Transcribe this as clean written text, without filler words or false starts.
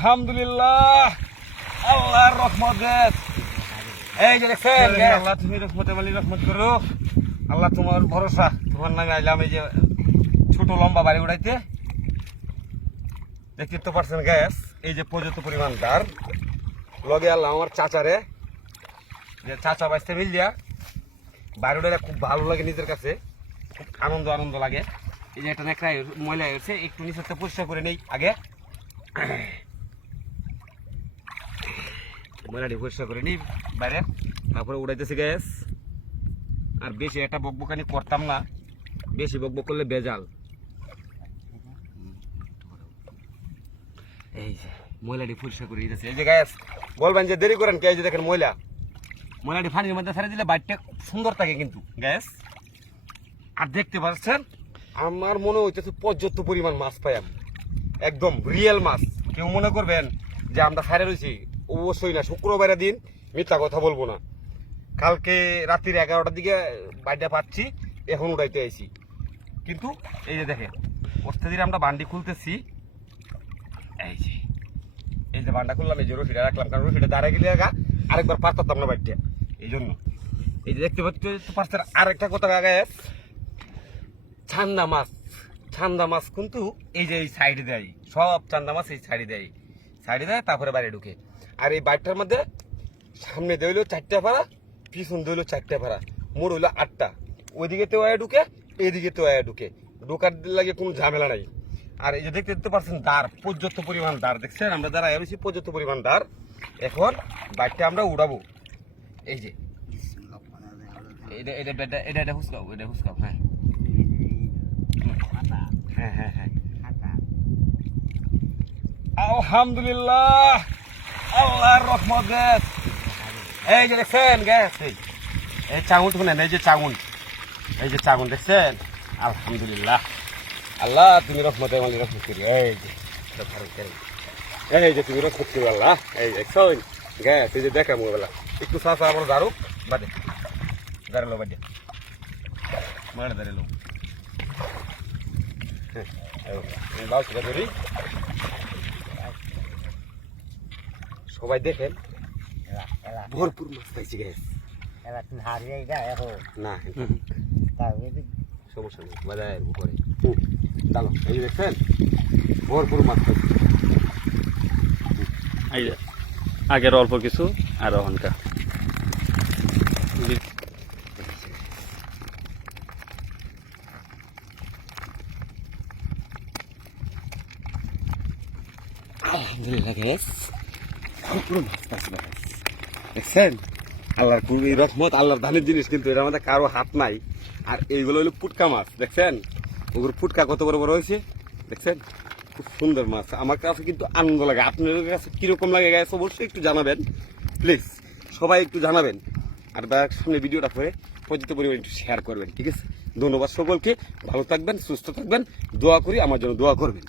আলহামদুলিল্লাহ, আল্লাহর রহমত। এই যে দেখছেন, আল্লাহ তুমি রহমতে বলি রহমত করো। আল্লাহ তোমার ভরসা, তোমার নামে আইলাম এই যে ছোট লম্বা বাড়ি উড়াইতে। দেখতে তো পারছেন গ্যাস, এই যে পর্যাপ্ত পরিমাণ দার লগে আল্লাহ আমার চাচারে, যে চাচা বাইসতে মিল দিয়া বাড়ি উড়াইলে খুব ভালো লাগে, নিজের কাছে খুব আনন্দ লাগে। এই যে একটা নেকড়া ময়লা হয়েছে, একটু নিচে পরিষ্কার করে নেই আগে, ময়লাটি পরিষ্কার করে নিই বাইরে, তারপরে উড়াইতেছি গ্যাস। আর বেশি একটা বকবকানি করতাম না, বেশি বকবক করলে বেজাল। এই যে ময়লাটি পরিষ্কার করে দিতেছে। এই যে গ্যাস বলবেন যে দেরি করেন কে, এই যে দেখেন ময়লাটি পানির মধ্যে ছেড়ে দিলে বাইকটা খুব সুন্দর থাকে কিন্তু গ্যাস। আর দেখতে পাচ্ছেন আমার মনে হইতেছে পর্যাপ্ত পরিমাণ মাছ পাই আমি, একদম রিয়েল মাছ। কেউ মনে করবেন যে আমরা ছাড়ে রয়েছি, অবশ্যই না। শুক্রবারের দিন মিথ্যা কথা বলবো না। কালকে রাত্রির 11টার দিকে বাইটা পাচ্ছি, এখন উঠাইতে আইছি। কিন্তু এই যে দেখেন অস্থাদিন আমরা বান্ডি খুলতেছি। এই যে বান্ডা খুললাম, এই যে রশিটা রাখলাম, কারণ রশিটা দাঁড়ায় গেলে আরেকবার পারতাম না বাইটটা, এই জন্য। এই যে দেখতে পাচ্ছেন আরেকটা কথা গায়ে, ছান্দা মাছ কিন্তু এই যে এই সাইডে দেয়, সব চান্দা মাছ এই সাইডে দেয়, তারপরে বাইরে ঢুকে। আর এই বাইকটার মধ্যে সামনে দিয়ে হইলো 4টা ভাড়া, পিছন দিয়ে হইলো 4টা ভাড়া, মোট হইলো 8টা। ওইদিকে তো আয়া ঢুকে, এইদিকে তো আয়া ঢুকে, ঢোকার লাগে কোনো ঝামেলা নাই। আর এই যে দেখতে পাচ্ছেন দাঁড়, পর্যাপ্ত পরিমাণ দাঁড়, দেখছেন আমরা যারা রয়েছি পর্যাপ্ত পরিমাণ দাঁড়। এখন বাইকটা আমরা উড়াবো। এই যে এটা হুসকাও হ্যাঁ। আলহামদুলিল্লাহ, আল্লাহর রহমত। এই যে দেখছেন গ্যাস, এই চাউন শুনেন, এই যে চাউন দেখছেন। আলহামদুলিল্লাহ, আল্লাহ তুমি রহমতে মালি রহমত করি। এই যে তুমি রহমত করি আল্লাহ। এই দেখছেন গ্যাস, এই যে দেখা মোবাইল একটু সাফা আমার দাঁড়ুক বাদে দাঁড়ালো বাদে মানে দাঁড়ালো সবাই দেখেন ভরপুর মাছ পাইছি গ্যাস। না সমস্যা নেই, বাজার উপরে চালো। এই যে দেখছেন ভরপুর মাছ পাইছি। আগের অল্প কিছু আর ওখানকার আলহামদুলিল্লাহ গ্যাস, ভরপুর মাছ পাইছি গ্যাস। দেখছেন আল্লাহর খুবই রহমত, আল্লাহর দানের জিনিস, কিন্তু এর মধ্যে কারো হাত নাই। আর এইগুলো হলো পুটকা মাছ, দেখছেন ওগুলো পুটকা কত বড় বড় হয়েছে, দেখছেন খুব সুন্দর মাছ। আমার কাছে কিন্তু আনন্দ লাগে। আপনাদের কাছে কিরকম লাগে গ্যাস অবশ্যই একটু জানাবেন, প্লিজ সবাই একটু জানাবেন। আর সামনে ভিডিওটা করে পর্যাপ্ত পরিমাণে একটু শেয়ার করবেন, ঠিক আছে? ধন্যবাদ সকলকে, ভালো থাকবেন, সুস্থ থাকবেন, দোয়া করি, আমার জন্য দোয়া করবেন।